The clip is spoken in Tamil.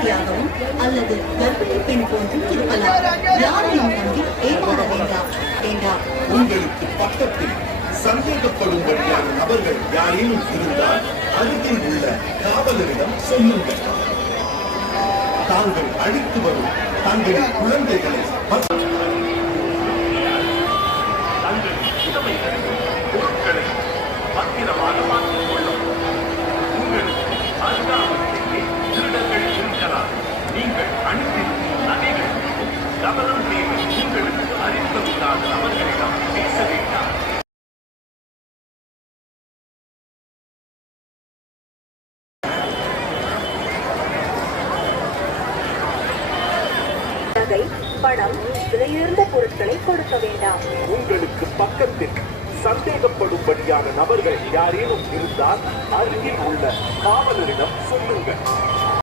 வியாதியாகவும் அல்லது கர்ப்பிணி பெண் போன்றும் இருக்கலாம். யாரையும் நம்பி ஏமாற வேண்டாம். உங்களுக்கு பக்கத்தில் சந்தேகப்படும்படியான நபர்கள் யாரேனும் இருந்தால் அருகில் உள்ள காவலரிடம் சொல்லுங்கள். தாங்கள் அழைத்து வரும் தங்களின் குழந்தைகளை பொருட்களை பத்திரமாக மாற்றிக் கொள்ளும். உங்களுக்கு அருகாமையிலேயே திருடர்கள் இருக்கலாம். நீங்கள் அனுப்பியிருக்கும் நகைகள் கவனம் தேவை. உங்களுக்கு அறிவிக்கப்படாத நபர்களிடம் பேச வேண்டாம். நகை, பணம், விலையுயர்ந்த பொருட்களை கொடுக்க வேண்டாம். உங்களுக்கு பக்கத்தில் சந்தேகப்படும்படியான நபர்கள் யாரேனும் இருந்தால் அருகில் உள்ள காவலரிடம் சொல்லுங்கள்.